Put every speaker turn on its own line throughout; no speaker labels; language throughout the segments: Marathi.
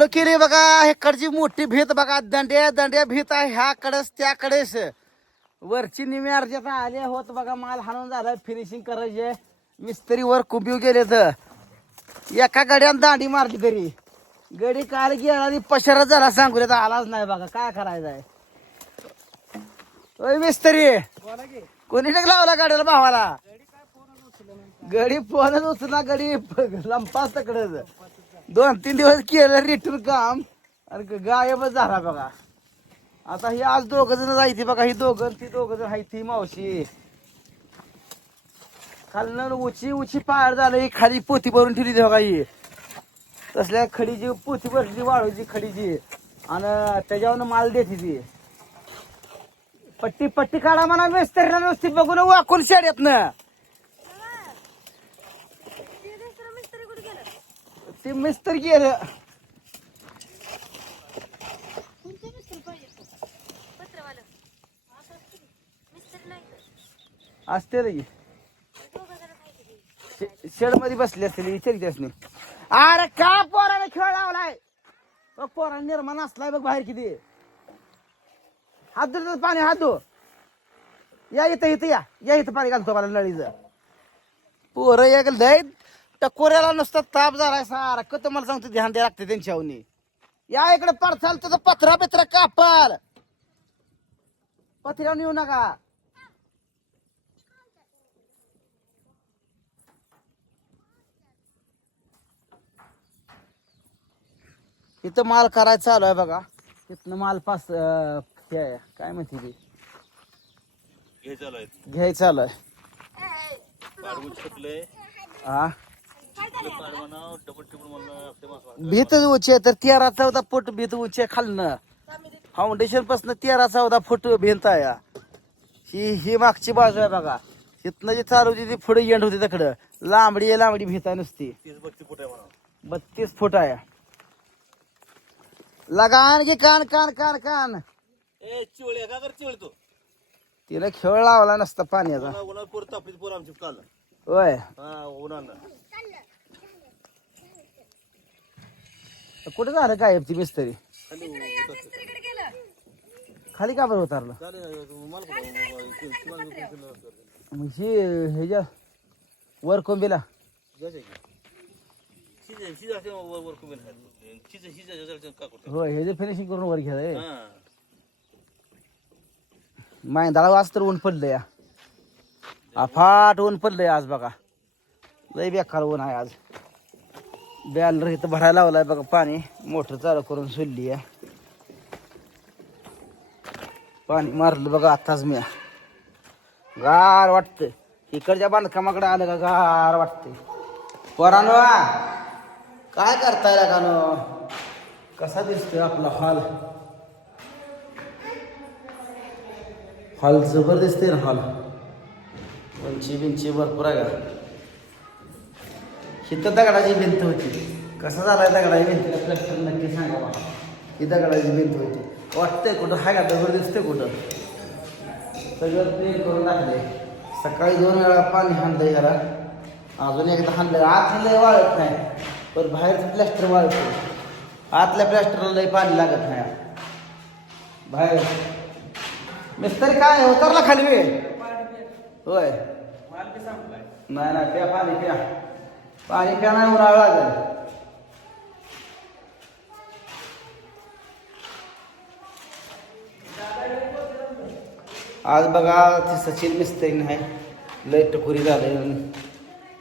तो केली बघा इकडची मोठी भीत बघा दंड्या दंड्या भीत आहे ह्याकडेच त्याकडेच. वरची निमी अर्जाचा आले होत बघा माल हाणून झाला फिनिशिंग करायचे. मिस्त्री वर कुंभीव गेले तर एका गड्यानं दांडी मारली तरी गडी काल गेला आणि पशरच झाला सांगू तर आलाच नाही बघा काय करायचं आहे? ओय मिस्त्री कोणी टाक लावला गाड्याला भावाला? गडी फोनच उचला गडी लंपास तकडच. दोन तीन दिवस केलं रिटर्न काम. आणि गायबच झाला बघा. आता ही आज दोघ जण जायची बघा ही दोघं ती दोघ जण आहे ती मावशी. खालनं उची उची पार झालं ही खाली पोती भरून ठेवली ती बघा ही. तसल्या खडीची पोती भरली वाळूची खडीची. आणि त्याच्यावर माल देते ती. पट्टी पट्टी काढा म्हणा मिस्त्रीला नुसती बघून वाकून शेड्यातनं. ते मिस्त्री गेलं. असते रे शेडमध्ये बसले असतील विचार त्यासनी. अरे का पोराने खेळ लावलाय? बघ पोराने निर्माण असलाय बघ बाहेर किती. हात धुतो पाणी हात धु. या इथं इथं या. या इथं पाणी घालतो मला नळीचं. पोरं एक लय टकोऱ्याला नुसतं ताप झालाय सारखं. तुम्हाला सांगतो ध्यान द्यायला लागते त्यांच्यावनी या इकडे पडचाल तुझं पत्रा बित्रा कापाल. पत्र्यावर येऊ नका. इथं माल करायचा चालू आहे बघा. इथनं माल पास हे काय म्हणते ते? घ्यायचं
पाडवून छपलंय.
हा? भीतच उचे तर तेरा चौदा फूट भीत उचे खालनं. फाउंडेशन पासन तेरा चौदा फूट भिंत आहे. ही ही मागची बाजू आहे बघा. इथनं जी चालू होती ती पुढे एंड होती तिकडं. लांबडी आहे, लांबडी भीत आहे नुसती.
तीस बत्तीस फूट आहे
लगान की कान कान कान कान. तिला खेळ लावला नसता पाण्याचा. होय
हा उन्हानं
कुठे झालं काय ती मिस्त्री
खाली
का बरं उतारलं? मग ही ह्याच्या वर कोंबीला होय ह्याचे फिनिशिंग करून वर घ्या
हा.
मायंदाळा वाज तर ऊन पडलं या. अफाट ऊन पडलंय आज बघा. लय बेकार ऊन आहे आज. बॅलर इथं भरायला लावलाय बघा पाणी. मोटर चालू करून सोडली आहे. पाणी मारलं बघा आताच मी. गार वाटतंय. इकडच्या बांधकामाकडे आलं का गार वाटतंय. पोरानो काय करताय कानो? कसा दिसतोय आपला हॉल? हॉल जबर दिसते ना हॉल. उंची बिंची भरपूर आहे का? हिथं दगडाची भिंत होती. कसं झालाय दगडाची भिंतीला प्लॅस्टर नक्की सांगा ही दगडाची भिंत होती. वाटतंय कुठं? हाय का? दगड दिसतंय कुठं? सगळं प्लेन करून टाकले सकाळी दोन वेळा पाणी हाणलंय जरा. अजून एकदा हाणलंय. आत लय वाळत नाही. पण बाहेरचं प्लॅस्टर वाळतं आतल्या प्लॅस्टरला लय पाणी लागत नाही. बाहेर. मिस्त्री काय उतरला खाली वे होय. नाही ना प्या पाणी प्या. पाणी प्याना उन्हाळा लागेल. आज बघा ते सचिन मिस्त्री नाही लय टकुरी झाले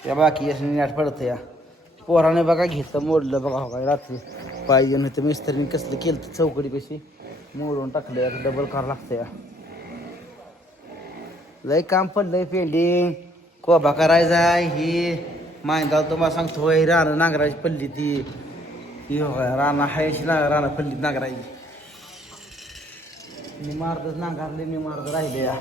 त्या बाकी असं नाट पडतं या. पोराने बघा घेतलं मोडलं बघा हो काय रात्री पाहिजे नाही मिस्त्रीने कसलं केलं तर चौकडीपेशी मोडून टाकलं या डबल कार लागतं या. लय काम पडलंय पेंडिंग कोबा करायचा ही माहिती तुम्हाला सांगतो होय राणं नांगराची पल्ली ती. ही हो काय राणा हायशी ना राणा पडली नांगराची. निमार्दच नांगारले निमार्द राहिले या.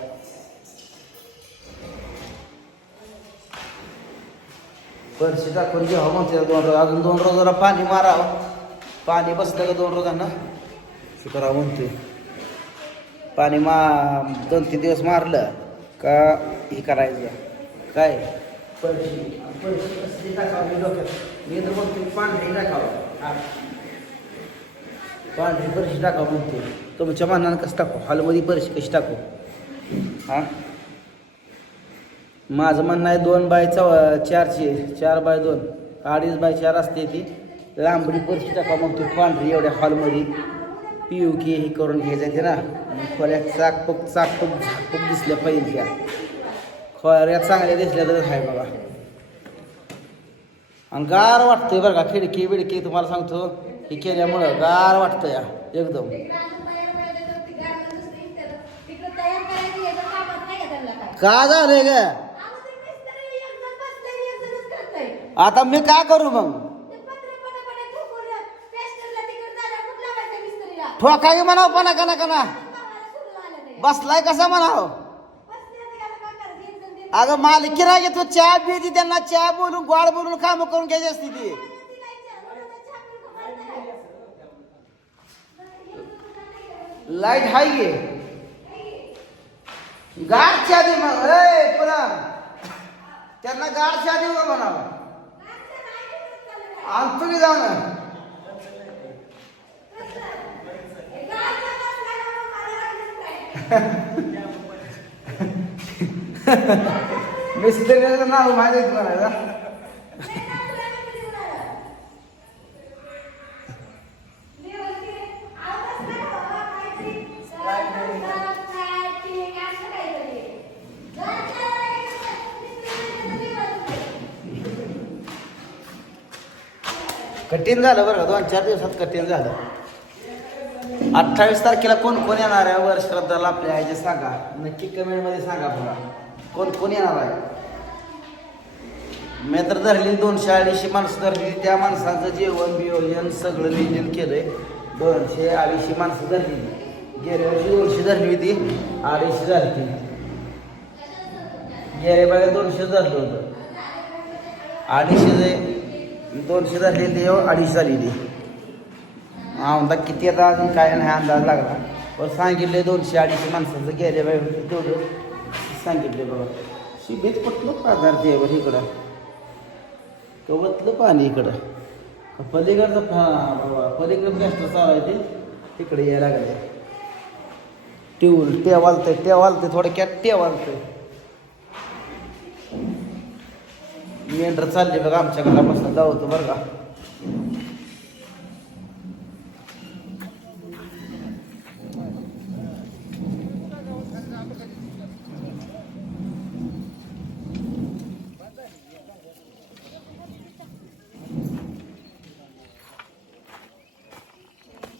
परशी टाकून घ्यावं हो, म्हणते दोन रोज. अजून दोन रोजाला पाणी मारावं हो. पाणी बसलं का दोन रोजांना? करावं म्हणते पाणी मा दोन तीन दिवस मारलं का हे करायचं? काय? पळशी पळशी कसली टाकावं मी डोक्यात. मी तर म्हणतो पांढरी टाकावं हा. पांढरी परशी टाका म्हणते तुमच्या मानानं कसं टाकू? हॉलमध्ये परशी कशी टाकू? हा? माझं म्हणणं आहे दोन बाय चौ चारशे चार बाय दोन. अडीच बाय चार असते ती. लांबडी परशी टाकावं मग ती पांढरी एवढ्या हॉलमध्ये. पी यू के हे करून घ्यायचं ते ना. मग खोऱ्या चाकपक चाकपक झाकपक दिसल्या पाहिजे त्या. खोऱ्या चांगल्या दिसल्या तर आहे बघा. आणि गार वाटतंय बरं का खिडकी बिडकी तुम्हाला सांगतो हे केल्यामुळं गार वाटतं या एकदम. का झालंय ग? आता मी काय करू मग? ठोकाई म्हणाव पणा का ना बसलाय कसा म्हणाव? अगं मालिक किराय घेतो चहा पिती त्यांना चहा बोलून गोड बोलून काम करून घ्यायची असते ती. लाइट हाय गे. गार चहा दे मग. ए पुन्हा त्यांना गार चहा का म्हणाव? आणतो की जाऊ ना मिस्त्रीचं नाव माहिती आहे म्हणायला कठीण झालं बरं का? दोन चार दिवसात कठीण झालं. अठ्ठावीस तारखेला कोण कोण येणार आहे? वर श्रद्धाला आपल्या आईचे सांगा. नक्की कमेंटमध्ये सांगा बघा कोण कोण येणार आहे? मी तर धरली दोनशे अडीचशे माणसं धरली. त्या माणसाचं जेवण बिवण सगळं नियोजन केलंय. दोनशे अडीचशे माणसं धरली. गेल्या वर्षी दोनशे धरली होती. अडीचशे झाली गेल्या वेळेला दोनशे धरलं होतं. अडीचशे दोनशे झालेली ती अडीचशे झालेली औंदा किती आता अजून काय नाही अंदाज लागला. पण सांगितले दोनशे अडीचशे माणसाचं गेल्या वेळेला तेवढं. सांगितले बाबा. शिबेत कुठलं पदार्थ देवर इकडं? कवतलं पाणी इकडं. पलीकडचं हा बाबा पलीकडं जास्त चालायचे आहे ते. तिकडे यायला लागले. टिवल टेवालते टेवालतंय थोडक्यात टेवालते मेंढर चालले बघा आमच्या घरापासून जाऊ बरं का.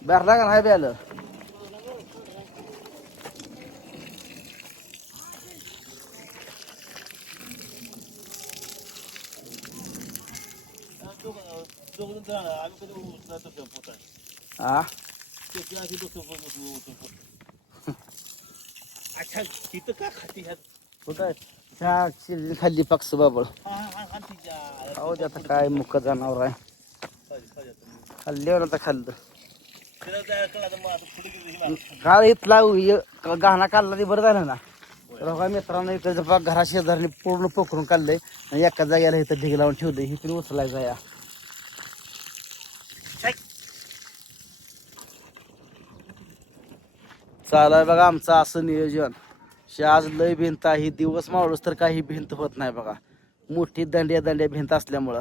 भरला का नाही
पोटात.
हा.
अच्छा तिथं का खाती ह्यात
कुठं चहा शिरली खाल्ली पक्ष बाबळ अहो काय मुख जनावर आहे. खाल्ल्यावर आता खाल्लं काल इथला गहना काढला ते बरं झालं ना. बघा मित्रांनो इथं जर बघा घरा शेजारने पूर्ण पोखरून काढलंय. आणि एका जागेला इथं ढिग लावून ठेवलंय. ही पण उचलायचं या चालाय बघा आमचं असं नियोजन. शे आज लय भिंत आहे. दिवस मावळूस तर काही भिंत होत नाही बघा. मोठी दंड्या दंड्या भिंत असल्यामुळं.